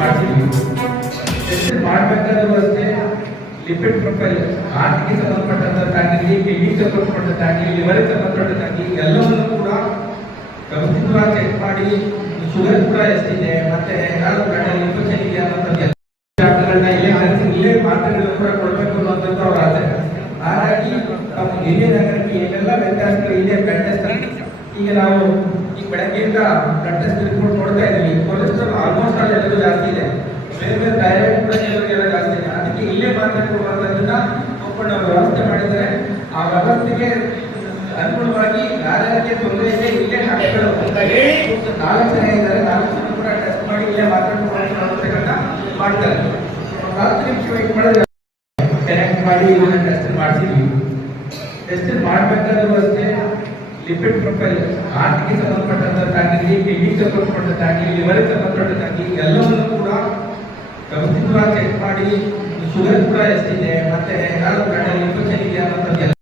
ಮಾಡ್ತೀವಿ. ಟೆಸ್ಟ್ ಮಾಡಬೇಕಾದ್ರೂ ಅಷ್ಟೇ lipid profile ಹಾರ್ಟ್ಗೆ ಸಂಬಂಧಪಟ್ಟಂತಾಗಲಿ, ಕಿಡ್ನಿಗೆ ಸಂಬಂಧಪಟ್ಟಂತಾಗಲಿ, ಲಿವರ್ಗೆ ಸಂಬಂಧಪಟ್ಟಂತಾಗಲಿ ಎಲ್ಲವನ್ನೂ ಕೂಡ ವ್ಯವಸ್ಥಿತವಾಗಿ ಚೆಕ್ ಮಾಡಿ ಶುಗರ್ ಕೂಡ ಎಷ್ಟಿದೆ ಮತ್ತೆ ಏನಾದ್ರು ಕಣ್ಣಲ್ಲಿ ಇನ್ಫೆಕ್ಷನ್ ಇದೆಯಾ ಅನ್ನೋದನ್ನ ಇಲ್ಲೇ ಮಾತ್ರೆಗಳನ್ನು ಕೂಡ ಕೊಡಬೇಕು ಅನ್ನೋದು ಅವ್ರ ಆಸೆ. ಹಾಗಾಗಿ ನಮ್ಮ ಹಿರಿಯ ನಗರಕ್ಕೆ ಏನೆಲ್ಲ ವ್ಯತ್ಯಾಸಗಳು ಇಲ್ಲೇ ಬ್ಲಡ್ ಟೆಸ್ಟ್ ಈಗ ನಾವು ಈ ಬೆಳಗ್ಗೆಯಿಂದ ಬ್ಲಡ್ ಟೆಸ್ಟ್ ರಿಪೋರ್ಟ್ ನೋಡ್ತಾ ಇದ್ದೀವಿ. ಕೊಲೆಸ್ಟ್ರಾಲ್ ಆಲ್ಮೋಸ್ಟ್ ಆಲ್ ಎಲ್ಲರೂ ಜಾಸ್ತಿ ಇದೆ, ಬೇರೆ ಬೇರೆ ಥೈರಾಯ್ಡ್ ಕೂಡ ಕೆಲವರಿಗೆಲ್ಲ ಜಾಸ್ತಿ ಇದೆ. ಅದಕ್ಕೆ ಇಲ್ಲೇ ಮಾತ್ರೆ ಕೊಡುವಂಥದ್ದನ್ನ ಒಪ್ಕೊಂಡು ನಾವು ವ್ಯವಸ್ಥೆ ಮಾಡಿದರೆ ಆ ವ್ಯವಸ್ಥೆಗೆ ಅನುಗುಣವಾಗಿ ಯಾರ್ಯಾರಿಗೆ ತೊಂದರೆ ಇದೆ ಇಲ್ಲೇ ಹಾಕಿಗಳು ಅಂತ ಹೇಳಿ 4 ಜನ ಇದ್ದಾರೆ, 4 ಜನ ಕೂಡ ಟೆಸ್ಟ್ ಮಾಡಿ ಇಲ್ಲೇ ಮಾತ್ರೆ ಕೊಡುವಂತ ಮಾಡ್ತಾರೆ. 10 ನಿಮಿಷ ವೇಟ್ ಮಾಡಿದ್ರೆ ಕನೆಕ್ಟ್ ಮಾಡಿ ಇದನ್ನ ಟೆಸ್ಟ್ ಮಾಡ್ತೀವಿ. ಟೆಸ್ಟ್ ಮಾಡಬೇಕಾದ್ರೂ ಅಷ್ಟೇ ಲಿಪಿಡ್ ಪ್ರೊಫೈಲ್ ಹಾರ್ಟ್ಗೆ ಸಂಬಂಧಪಟ್ಟಂತಾಗಲಿ, ಕಿಡ್ನಿಗೆ ಸಂಬಂಧಪಟ್ಟಂತಾಗಲಿ, ಲಿವರ್ಗೆ ಸಂಬಂಧಪಟ್ಟಂತಾಗಲಿ ಎಲ್ಲವನ್ನೂ ಕೂಡ ವ್ಯವಸ್ಥಿತವಾಗಿ ಚೆಕ್ ಮಾಡಿ ಶುಗರ್ ಕೂಡ ಎಷ್ಟಿದೆ ಮತ್ತೆ ಏನಾದ್ರು ಕಣ್ಣಲ್ಲಿ ಇನ್ಫೆಕ್ಷನ್ ಇದೆಯಾ ಅನ್ನೋದನ್ನ